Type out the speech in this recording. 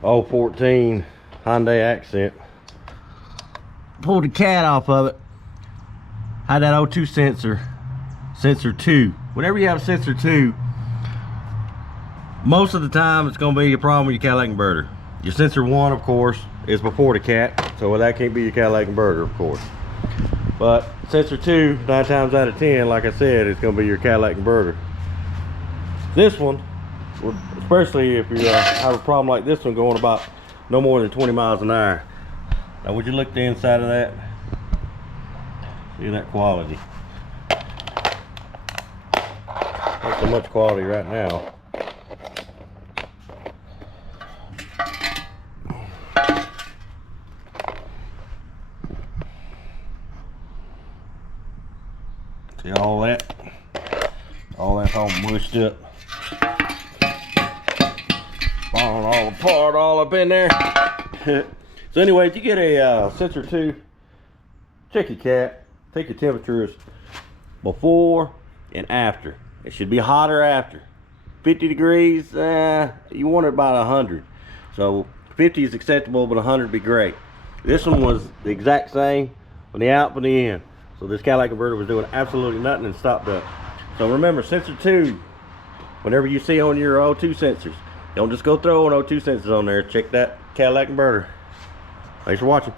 014 Hyundai Accent. Pulled the cat off of it. Had that O2 sensor 2. Whenever you have sensor 2, most of the time it's going to be a problem with your Cadillac inverter. Your sensor 1, of course, is before the cat, so that can't be your Cadillac inverter, of course. But sensor 2, 9 times out of 10, like I said, it's going to be your Cadillac inverter. This one, especially if you have a problem like this one going about no more than 20 miles an hour. Now would you look the inside of that? See that quality. Not so much quality right now. See all that's all mushed up. Falling all apart, all up in there. So anyway, if you get a sensor 2, check your cat, take your temperatures before and after. It should be hotter after. 50 degrees, you want it about 100. So 50 is acceptable, but 100 would be great. This one was the exact same from the out from the in. So this Cadillac converter was doing absolutely nothing and stopped up. So remember, sensor 2, whenever you see on your O2 sensors, don't just go throwing O2 sensors on there. Check that Cadillac inverter. Thanks for watching.